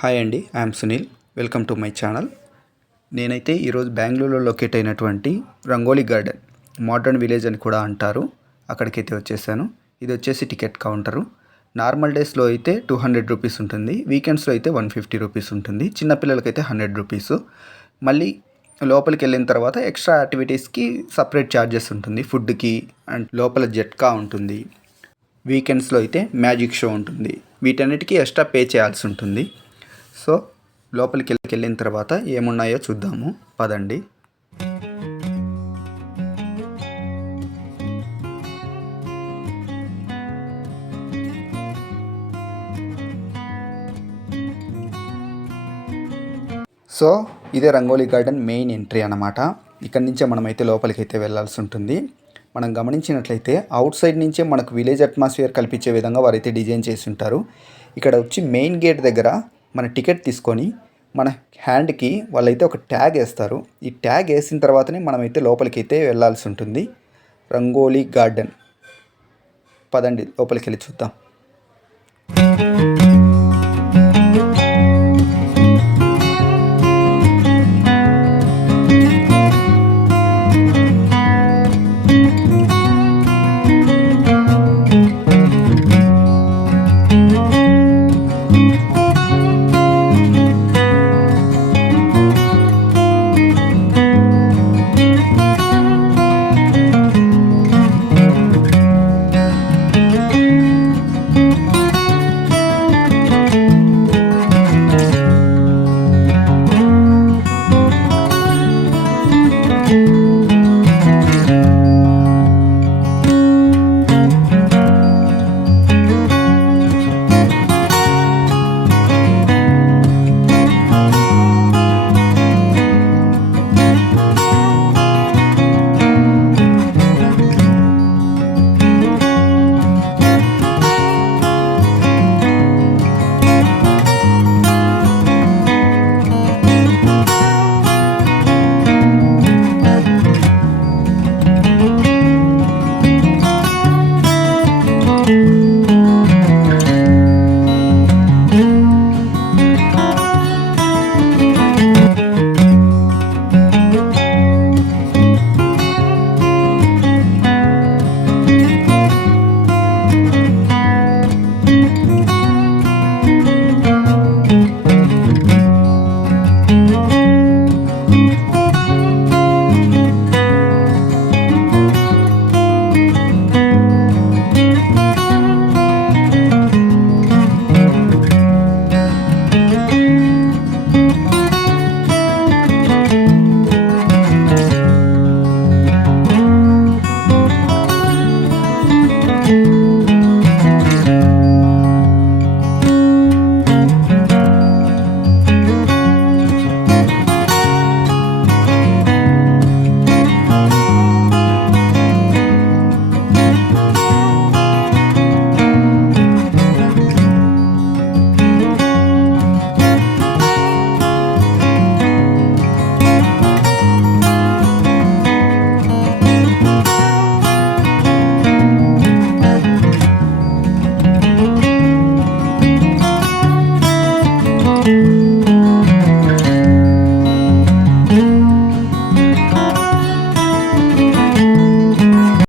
హాయ్ అండి, I'm Sunil. Welcome to my channel. నేనైతే ఈరోజు బెంగళూరులో లొకేట్ అయినటువంటి రంగోలీ గార్డెన్, మోడర్న్ విలేజ్ అని కూడా అంటారు, అక్కడికైతే వచ్చేసాను. ఇది వచ్చేసి టికెట్ కౌంటరు. నార్మల్ డేస్లో అయితే 200 రూపీస్ ఉంటుంది, వీకెండ్స్లో అయితే 150 రూపీస్ ఉంటుంది. చిన్నపిల్లలకైతే 100 రూపీసు. మళ్ళీ లోపలికి వెళ్ళిన తర్వాత ఎక్స్ట్రా యాక్టివిటీస్కి సపరేట్ ఛార్జెస్ ఉంటుంది. ఫుడ్కి అండ్ లోపల జట్కా ఉంటుంది. వీకెండ్స్లో అయితే మ్యాజిక్ షో ఉంటుంది. వీటన్నిటికీ ఎక్స్ట్రా పే చేయాల్సి ఉంటుంది. సో లోపలికి వెళ్ళిన తర్వాత ఏమున్నాయో చూద్దాము, పదండి. సో ఇదే రంగోలీ గార్డెన్ మెయిన్ ఎంట్రీ అన్నమాట. ఇక్కడి నుంచే మనమైతే లోపలికి అయితే వెళ్ళాల్సి ఉంటుంది. మనం గమనించినట్లయితే అవుట్ సైడ్ నుంచే మనకు విలేజ్ అట్మాస్ఫియర్ కల్పించే విధంగా వారైతే డిజైన్ చేసి ఉంటారు. ఇక్కడ వచ్చి మెయిన్ గేట్ దగ్గర మన టికెట్ తీసుకొని మన హ్యాండ్కి వాళ్ళైతే ఒక ట్యాగ్ వేస్తారు. ఈ ట్యాగ్ వేసిన తర్వాతనే మనమైతే లోపలికి అయితే వెళ్ళాల్సి ఉంటుంది. రంగోలీ గార్డెన్, పదండి లోపలికి వెళ్ళి చూద్దాం.